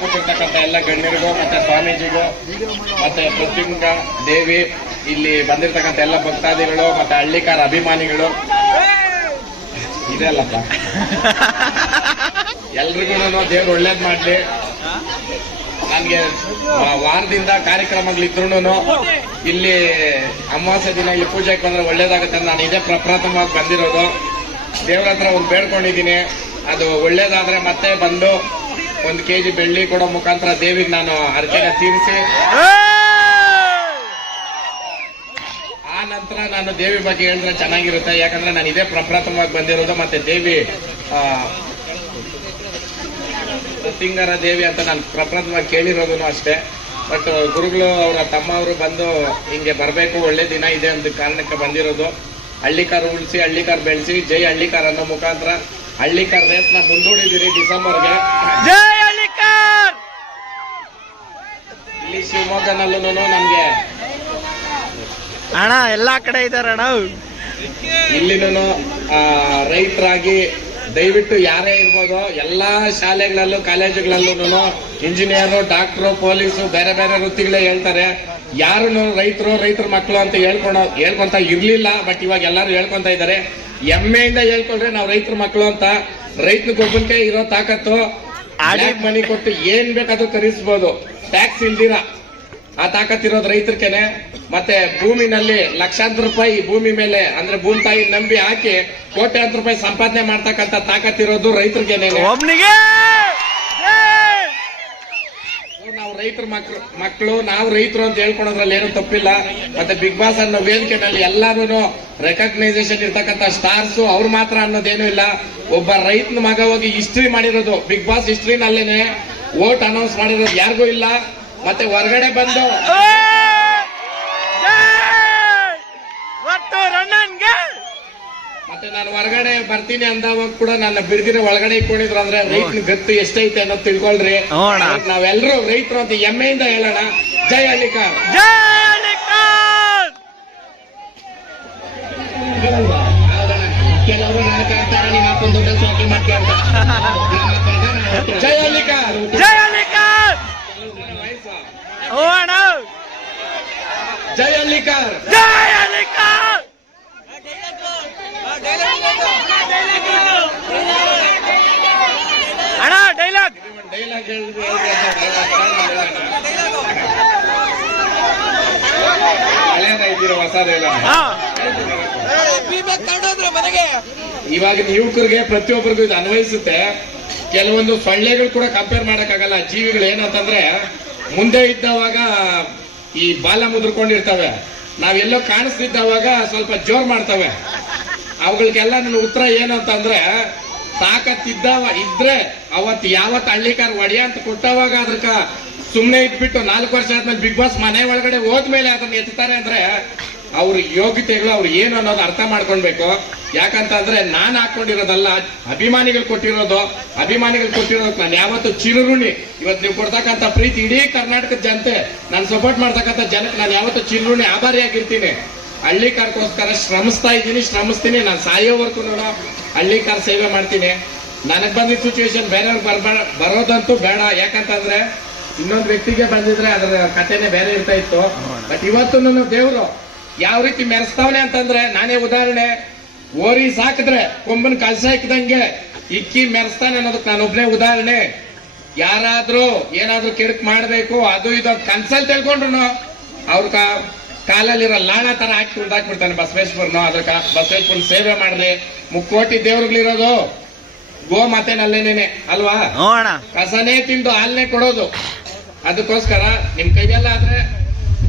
ಕೂತಿರ್ತಕ್ಕಂಥ ಎಲ್ಲ ಗಣ್ಯರಿಗೂ ಮತ್ತೆ ಸ್ವಾಮೀಜಿಗೂ ಮತ್ತೆ ಪ್ರತಿಂಗ ದೇವಿ, ಇಲ್ಲಿ ಬಂದಿರತಕ್ಕಂಥ ಎಲ್ಲ ಭಕ್ತಾದಿಗಳು ಮತ್ತೆ ಹಳ್ಳಿಕಾರ ಅಭಿಮಾನಿಗಳು. ಇದೆ ಅಲ್ಲಪ್ಪ ಎಲ್ರಿಗೂ ದೇವ್ರು ಒಳ್ಳೇದ್ ಮಾಡ್ಲಿ. ನನ್ಗೆ ವಾರದಿಂದ ಕಾರ್ಯಕ್ರಮಗಳಿದ್ರು ಇಲ್ಲಿ ಅಮಾವಾಸ್ಯ ದಿನ ಇಲ್ಲಿ ಪೂಜೆಗೆ ಬಂದ್ರೆ ಒಳ್ಳೇದಾಗುತ್ತೆ ನಾನು ಇದೇ ಪ್ರಪ್ರಥಮವಾಗಿ ಬಂದಿರೋದು. ದೇವ್ರ ಹತ್ರ ಒಂದು ಬೇಡ್ಕೊಂಡಿದ್ದೀನಿ. ಅದು ಒಳ್ಳೇದಾದ್ರೆ ಮತ್ತೆ ಬಂದು ಒಂದು ಕೆಜಿ ಬೆಳ್ಳಿ ಕೊಡೋ ಮುಖಾಂತರ ದೇವಿಗೆ ನಾನು ಅರ್ಜೆನ ತೀರಿಸಿ. ಆ ನಂತರ ನಾನು ದೇವಿ ಬಗ್ಗೆ ಹೇಳಿದ್ರೆ ಚೆನ್ನಾಗಿರುತ್ತೆ. ಯಾಕಂದ್ರೆ ನಾನು ಇದೇ ಪ್ರಪ್ರಥಮವಾಗಿ ಬಂದಿರೋದು ಮತ್ತೆ ದೇವಿ ಸಿಂಗರ ದೇವಿ ಅಂತ ನಾನು ಪ್ರಪ್ರಥಮವಾಗಿ ಕೇಳಿರೋದು ಅಷ್ಟೇ. ಬಟ್ ಗುರುಗಳು ಅವರ ತಮ್ಮ ಅವರು ಬಂದು ಹಿಂಗೆ ಬರಬೇಕು, ಒಳ್ಳೆ ದಿನ ಇದೆ ಅಂತ ಕಾರಣಕ್ಕೆ ಬಂದಿರೋದು. ಹಳ್ಳಿಕಾರ್ ಉಳಿಸಿ, ಹಳ್ಳಿಕಾರ್ ಬೆಳೆಸಿ, ಜೈ ಹಳ್ಳಿಕಾರ್ ಅನ್ನೋ ಮುಖಾಂತರ ಹಳ್ಳಿಕಾರ್ ರೇಸ್ನ ಮುಂದೂಡಿದಿರಿ ಡಿಸೆಂಬರ್ಗೆ ಜೈ ಹಳ್ಳಿಕಾರ್ ಇಲ್ಲಿ ಶಿವಮೊಗ್ಗನಲ್ಲೂ ನಮ್ಗೆ. ಅಣ್ಣ ಎಲ್ಲಾ ಕಡೆ ಇದ್ದಾರೆ ಅಣ್ಣ? ಇಲ್ಲಿನೂ ರೈತರಾಗಿ ದಯವಿಟ್ಟು ಯಾರೇ ಇರ್ಬೋದು ಎಲ್ಲಾ ಶಾಲೆಗಳಲ್ಲೂ ಕಾಲೇಜುಗಳಲ್ಲೂ ಇಂಜಿನಿಯರು ಡಾಕ್ಟ್ರು ಪೊಲೀಸು ಬೇರೆ ಬೇರೆ ವೃತ್ತಿಗಳೇ ಹೇಳ್ತಾರೆ. ಯಾರು ರೈತರು ರೈತರ ಮಕ್ಕಳು ಅಂತ ಹೇಳ್ಕೊಳೋ ಹೇಳ್ಕೊಂತ ಇರ್ಲಿಲ್ಲ ಬಟ್ ಇವಾಗ ಎಲ್ಲರೂ ಹೇಳ್ಕೊಂತ ಇದ್ದಾರೆ. ಹೆಮ್ಮೆಯಿಂದ ಹೇಳ್ಕೊಂಡ್ರೆ ನಾವು ರೈತರ ಮಕ್ಕಳು ಅಂತ. ರೈತನ ಗೊಬ್ಬರಕ್ಕೆ ಇರೋ ತಾಕತ್ತು ಆಡಿ ಮನಿ ಕೊಟ್ಟು ಏನ್ ಬೇಕಾದ್ರೂ ತರಿಸ್ಬೋದು ಟ್ಯಾಕ್ಸ್ ಇಲ್ದಿರ ಆ ತಾಕತ್ತಿರೋದು ರೈತರ್ಕೆನೆ. ಮತ್ತೆ ಭೂಮಿನಲ್ಲಿ ಲಕ್ಷಾಂತರ ರೂಪಾಯಿ ಭೂಮಿ ಮೇಲೆ ಅಂದ್ರೆ ಭೂಮಿ ತಾಯಿ ನಂಬಿ ಹಾಕಿ ಕೋಟ್ಯಾಂತರ ರೂಪಾಯಿ ಸಂಪಾದನೆ ಮಾಡ್ತಕ್ಕಂತ ತಾಕತ್ತಿರೋದು ರೈತರಿಗೆನೆ ಒಬ್ನಿಗೆ ನಾವು ರೈತರ ಮಕ್ಳು ಮಕ್ಕಳು ನಾವು ರೈತರು ಅಂತ ಹೇಳ್ಕೊಳೋದ್ರಲ್ಲಿ ಏನು ತಪ್ಪಿಲ್ಲ. ಮತ್ತೆ ಬಿಗ್ ಬಾಸ್ ಅನ್ನೋ ವೇದಿಕೆನಲ್ಲಿ ಎಲ್ಲರೂ ರೆಕಗ್ನೈಸೇಷನ್ ಇರ್ತಕ್ಕಂಥ ಸ್ಟಾರ್ಸ್ ಅವ್ರು ಮಾತ್ರ ಅನ್ನೋದೇನು ಇಲ್ಲ. ಒಬ್ಬ ರೈತನ ಮಗ ಹೋಗಿ ಹಿಸ್ಟ್ರಿ ಮಾಡಿರೋದು ಬಿಗ್ ಬಾಸ್ ಹಿಸ್ಟ್ರಿನಲ್ಲೇನೆ ವೋಟ್ ಅನೌನ್ಸ್ ಮಾಡಿರೋದು ಯಾರಿಗೂ ಇಲ್ಲ. ಮತ್ತೆ ಹೊರಗಡೆ ಬಂದು ಮತ್ತೆ ನಾನು ಹೊರಗಡೆ ಬರ್ತೀನಿ ಅಂದಾವಾಗ ಕೂಡ ನನ್ನ ಬಿಡ್ದಿರ ಒಳಗಡೆ ಇಟ್ಕೊಂಡಿದ್ರು ಅಂದ್ರೆ ರೈತನ ಗತ್ತು ಎಷ್ಟೈತೆ ಅನ್ನೋದು ತಿಳ್ಕೊಳ್ರಿ. ನಾವೆಲ್ಲರೂ ರೈತರು ಅಂತ ಹೆಮ್ಮೆಯಿಂದ ಹೇಳೋಣ. ಜೈ ಹಳ್ಳಿಕಾರ್ ಕೆಲವರು ನಾನು ಕಾಡ್ತಾರೆ ನಿಮ್ಮ ಅಪ್ಪನ ದೊಡ್ಡ ಸಾಕಿ ಜೈ ಹಳ್ಳಿಕಾರ್ ಜೈ ಹಳ್ಳಿಕಾರ್ ಓ ಅಣ್ಣ ಜೈ ಹಳ್ಳಿಕಾರ್ ಅಣ್ಣ ಡೈಲಾಗ್ ಡೈಲಾಗ್ ಹೇಳಿದ್ರೆ ಹೊಸ ಡೈಲಾಗ್ ಇವಾಗಿನ ಯುವಕರಿಗೆ ಪ್ರತಿಯೊಬ್ಬರಿಗೂ ಇದು ಅನ್ವಯಿಸುತ್ತೆ. ಕೆಲವೊಂದು ಸೊಳ್ಳೆಗಳು ಕೂಡ ಕಂಪೇರ್ ಮಾಡಕ್ಕಾಗಲ್ಲ. ಜೀವಿಗಳು ಏನಂತಂದ್ರೆ ಮುಂದೆ ಇದ್ದವಾಗ ಈ ಬಾಲ ಮುದ್ರಕೊಂಡಿರ್ತವೆ. ನಾವೆಲ್ಲೋ ಕಾಣಿಸ್ತಿದ್ದವಾಗ ಸ್ವಲ್ಪ ಜೋರ್ ಮಾಡ್ತವೆ. ಅವುಗಳಿಗೆಲ್ಲ ನನ್ನ ಉತ್ತರ ಏನು ಅಂತಂದ್ರೆ ತಾಕತ್ತಿದ್ದವ ಇದ್ರೆ ಅವತ್ ಯಾವತ್ ಹಳ್ಳಿಕಾರ್ ಒಡೆಯ ಅಂತ ಕೊಟ್ಟವಾಗ ಅದಕ್ಕ ಸುಮ್ಮನೆ ಇಟ್ಬಿಟ್ಟು ನಾಲ್ಕು ವರ್ಷ ಆದ್ಮೇಲೆ ಬಿಗ್ ಬಾಸ್ ಮನೆ ಒಳಗಡೆ ಹೋದ್ಮೇಲೆ ಅದನ್ನ ಎತ್ತಾರೆ ಅಂದ್ರೆ ಅವ್ರ ಯೋಗ್ಯತೆಗಳು ಅವ್ರು ಏನು ಅನ್ನೋದು ಅರ್ಥ ಮಾಡ್ಕೊಳ್ಬೇಕು. ಯಾಕಂತಂದ್ರೆ ನಾನು ಹಾಕೊಂಡಿರೋದಲ್ಲ ಅಭಿಮಾನಿಗಳು ಕೊಟ್ಟಿರೋದು ಅಭಿಮಾನಿಗಳು ಕೊಟ್ಟಿರೋದಕ್ಕೆ ನಾನು ಯಾವತ್ತು ಚಿರುರುಣಿ ಇವತ್ತು ನೀವು ಕೊಡ್ತಕ್ಕಂಥ ಪ್ರೀತಿ ಇಡೀ ಕರ್ನಾಟಕದ ಜನತೆ ನಾನು ಸಪೋರ್ಟ್ ಮಾಡ್ತಕ್ಕಂಥ ಜನಕ್ಕೆ ನಾನು ಯಾವತ್ತು ಚಿರುರುಣಿ ಆಭಾರಿಯಾಗಿರ್ತೀನಿ. ಹಳ್ಳಿಕಾರ್ಗೋಸ್ಕರ ಶ್ರಮಿಸ್ತಾ ಇದ್ದೀನಿ ಶ್ರಮಿಸ್ತೀನಿ. ನಾನು ಸಾಯೋವರೆಗೂ ಹಳ್ಳಿಕಾರ್ ಸೇವೆ ಮಾಡ್ತೀನಿ. ನನಗೆ ಬಂದಿದ್ದ ಸಿಚುವೇಶನ್ ಬೇರೆಯವ್ರಿಗೆ ಬರ್ಬಾರ ಬರೋದಂತೂ ಬೇಡ. ಯಾಕಂತಂದ್ರೆ ಇನ್ನೊಂದು ವ್ಯಕ್ತಿಗೆ ಬಂದಿದ್ರೆ ಅದರ ಕಥೆನೆ ಬೇರೆ ಇರ್ತಾ ಇತ್ತು. ಬಟ್ ಇವತ್ತು ನನ್ನ ದೇವ್ರು ಯಾವ ರೀತಿ ಮೆರೆಸ್ತಾವನೆ ಅಂತಂದ್ರೆ ನಾನೇ ಉದಾಹರಣೆ ಓರಿ ಸಾಕಿದ್ರೆ ಕೊಂಬನ್ ಕಲಸ ಹಾಕಿದಂಗೆ ಇಕ್ಕಿ ಮೆರೆಸ್ತಾನೆ ಅನ್ನೋದಕ್ಕೆ ನಾನು ಒಬ್ನೇ ಉದಾಹರಣೆ. ಯಾರಾದ್ರೂ ಏನಾದ್ರೂ ಕೆಡಕ್ ಮಾಡಬೇಕು ಅದು ಇದು ಕನ್ಸಲ್ ತಿಳ್ಕೊಂಡ್ರು ಅವ್ರ ಕಾಲಲ್ಲಿರೋ ಲಾಣ ತರ ಹಾಕಿ ಉಂಟಾಕ್ಬಿಡ್ತಾನೆ ಬಸವೇಶ್ವರನು. ಅದಕ್ಕ ಬಸವೇಶ್ವರನ ಸೇವೆ ಮಾಡ್ರಿ ಮುಕ್ಕೋಟಿ ದೇವ್ರುಗಳಿರೋದು. ಗೋ ಮಾತೇನಲ್ಲೇನೇನೆ ಅಲ್ವಾ? ಕಸನೇ ತಿಂದು ಹಾಲ್ನೇ ಕೊಡೋದು. ಅದಕ್ಕೋಸ್ಕರ ನಿಮ್ ಕೈಗೆಲ್ಲ ಆದ್ರೆ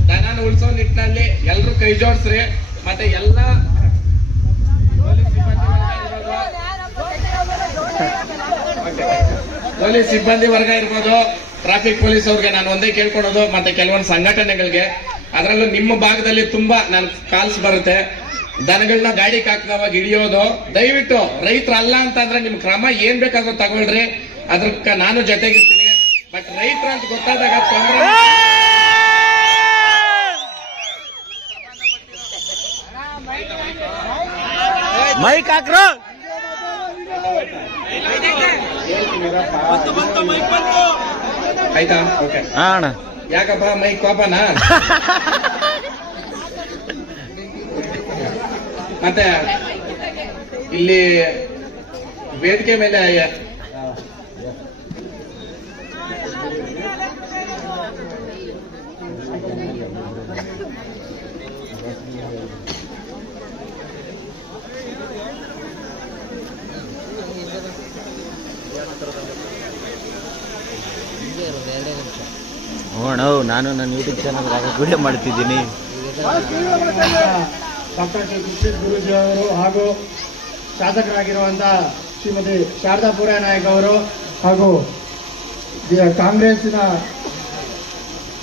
ದನನ ಉಳಿಸೋ ನಿಟ್ಟಿನಲ್ಲಿ ಎಲ್ಲರೂ ಕೈ ಜೋಡಿಸ್ರಿ, ಮತ್ತೆ ಎಲ್ಲ ಪೊಲೀಸ್ ಸಿಬ್ಬಂದಿ ವರ್ಗ ಇರ್ಬೋದು. ಟ್ರಾಫಿಕ್ ಪೊಲೀಸ್ ಅವ್ರಿಗೆ ನಾನು ಒಂದೇ ಕೇಳ್ಕೊಳೋದು, ಮತ್ತೆ ಕೆಲವೊಂದು ಸಂಘಟನೆಗಳಿಗೆ. ಅದರಲ್ಲೂ ನಿಮ್ಮ ಭಾಗದಲ್ಲಿ ತುಂಬಾ ನನ್ ಕಾಲ್ಸ್ ಬರುತ್ತೆ. ದನಗಳನ್ನ ಗಾಡಿಗೆ ಹಾಕಿದವಾಗ ಹಿಡಿಯೋದು. ದಯವಿಟ್ಟು ರೈತರಲ್ಲ ಅಂತಂದ್ರೆ ನಿಮ್ ಕ್ರಮ ಏನ್ ಬೇಕಾದ್ರೂ ತಗೊಳ್ರಿ. ಅದ್ರ ನಾನು ಜೊತೆಗಿರ್ತೀನಿ. ಬಟ್ ರೈತರು ಅಂತ ಗೊತ್ತಾದಾಗ ತೊಂದ್ರೆ ಮೈಕ್ ಹಾಕ್ರ. ಆಯ್ತಾ? ಓಕೆ. ಹಾ ಅಣ್ಣ. ಯಾಕಪ್ಪ ಮೈಕ್ ಕೋಪನಾ ಮತ್ತೆ ಇಲ್ಲಿ ವೇದಿಕೆ ಮೇಲೆ ಅಣ್ಣ ನಾನು ನನ್ನ ಯೂಟ್ಯೂಬ್ ಚಾನಲ್ ವಿಡಿಯೋ ಮಾಡ್ತಿದ್ದೀನಿ ಡಾಕ್ಟರ್ ಕೃಷ್ಣ ಗುರೂಜಿ ಅವರು ಹಾಗೂ ಶಾಸಕರಾಗಿರುವಂತಹ ಶ್ರೀಮತಿ ಶಾರದಾ ಪೂರ್ಯ ನಾಯಕ್ ಅವರು ಹಾಗೂ ಕಾಂಗ್ರೆಸ್ನ ಕಾಂಗ್ರೆಸ್ಸಿನ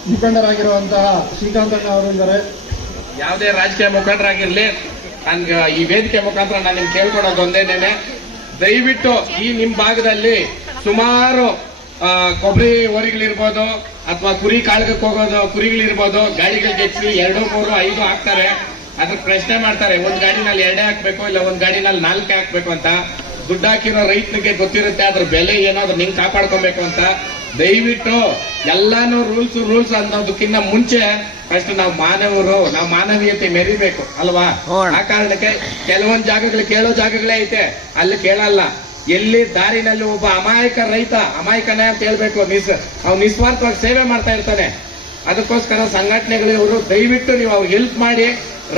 ಮುಖಂಡರಾಗಿರುವಂತಹ ಶ್ರೀಕಾಂತಣ್ಣ ಅವರು ಇದ್ದಾರೆ. ಯಾವುದೇ ರಾಜಕೀಯ ಮುಖಂಡರಾಗಿರ್ಲಿ ನನ್ಗೆ ಈ ವೇದಿಕೆ ಮುಖಾಂತರ ನಾನು ನಿಮ್ಗೆ ಕೇಳ್ಕೊಡೋದು ಒಂದೇನೇನೆ. ದಯವಿಟ್ಟು ಈ ನಿಮ್ ಭಾಗದಲ್ಲಿ ಸುಮಾರು ಕೊಬ್ಬರಿ ಓರಿಗಳಿರ್ಬೋದು ಅಥವಾ ಕುರಿ ಕಾಳಗಕ್ಕೆ ಹೋಗೋದು ಕುರಿಗಳಿರ್ಬೋದು ಗಾಡಿಗಳಿಗೆ ಹೆಚ್ಚಿ ಎರಡು ಮೂರು ಐದು ಹಾಕ್ತಾರೆ. ಅದ್ರ ಪ್ರಶ್ನೆ ಮಾಡ್ತಾರೆ ಒಂದ್ ಗಾಡಿನಲ್ಲಿ ಎರಡೇ ಹಾಕ್ಬೇಕು ಇಲ್ಲ ಒಂದ್ ಗಾಡಿನಲ್ಲಿ ನಾಲ್ಕೇ ಹಾಕ್ಬೇಕು ಅಂತ. ದುಡ್ಡು ಹಾಕಿರೋ ರೈತನಿಗೆ ಗೊತ್ತಿರುತ್ತೆ ಅದ್ರ ಬೆಲೆ ಏನಾದ್ರು ನಿಂಗೆ ಕಾಪಾಡ್ಕೊಬೇಕು ಅಂತ. ದಯವಿಟ್ಟು ಎಲ್ಲಾನು ರೂಲ್ಸ್ ರೂಲ್ಸ್ ಅನ್ನೋದಕ್ಕಿಂತ ಮುಂಚೆ ಫಸ್ಟ್ ನಾವು ಮಾನವರು ನಾವು ಮಾನವೀಯತೆ ಮೆರಿಬೇಕು ಅಲ್ವಾ? ಆ ಕಾರಣಕ್ಕೆ ಕೆಲವೊಂದ್ ಜಾಗಗಳು ಕೇಳೋ ಜಾಗಗಳೇ ಐತೆ ಅಲ್ಲಿ ಕೇಳಲ್ಲ. ಎಲ್ಲಿ ದಾರಿನಲ್ಲಿ ಒಬ್ಬ ಅಮಾಯಕ ರೈತ ಅಮಾಯಕನೇ ಅಂತ ಹೇಳ್ಬೇಕು ನಿಸ್ ಅವ್ನು ನಿಸ್ವಾರ್ಥವಾಗಿ ಸೇವೆ ಮಾಡ್ತಾ ಇರ್ತಾನೆ. ಅದಕ್ಕೋಸ್ಕರ ಸಂಘಟನೆಗಳಿವರು ದಯವಿಟ್ಟು ನೀವು ಅವ್ರಿಗೆ ಹೆಲ್ಪ್ ಮಾಡಿ.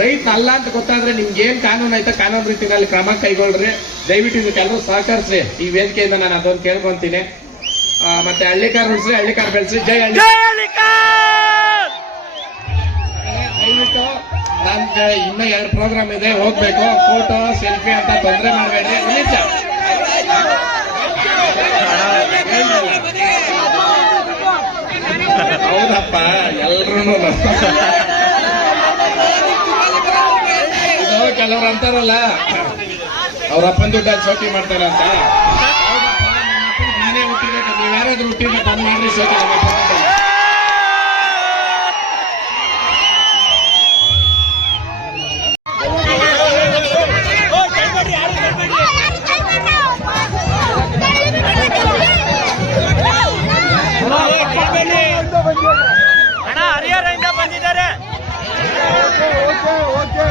ರೈತ ಅಲ್ಲ ಅಂತ ಗೊತ್ತಾದ್ರೆ ನಿಮ್ಗೆ ಏನ್ ಕಾನೂನು ಐತೆ ಕಾನೂನು ರೀತಿನಲ್ಲಿ ಕ್ರಮ ಕೈಗೊಳ್ರಿ. ದಯವಿಟ್ಟು ಇದಕ್ಕೆಲ್ಲರೂ ಸಹಕರಿಸಿ ಈ ವೇದಿಕೆಯಿಂದ ನಾನು ಅದೊಂದು ಕೇಳ್ಕೊಂತೀನಿ. ಮತ್ತೆ ಹಳ್ಳಿಕಾರ್ ಉಳಿಸ್ರಿ ಹಳ್ಳಿಕಾರ್ ಬೆಳೆಸ್ರಿ. ಜೈ ಹಳ್ಳಿ ದಯವಿಟ್ಟು ನಮ್ಗೆ ಇನ್ನೂ ಎರಡು ಪ್ರೋಗ್ರಾಮ್ ಇದೆ ಹೋಗ್ಬೇಕು. ಫೋಟೋ ಸೆಲ್ಫಿ ಅಂತ ತೊಂದರೆ ಮಾಡಬೇಡ್ರಿ. ನಿಜ ಹೌದಪ್ಪ ಎಲ್ರು ಕೆಲವ್ರು ಅಂತಾರಲ್ಲ, ಅವ್ರ ಅಪ್ಪನ ದುಡ್ಡಲ್ಲಿ ಶೋಕಿ ಮಾಡ್ತಾರೆ ಅಂತ ನಾನೇ ಹುಟ್ಟಿಬೇಕು ನೀವು ಯಾರಾದ್ರೂ ಹುಟ್ಟಿದ್ರೆ ಬಂದ್ ಮಾಡ್ರಿ ಶೋಕಿ ಅಣ್ಣ ಹರಿಹರದಿಂದ ಬಂದಿದ್ದಾರೆ. Okay okay.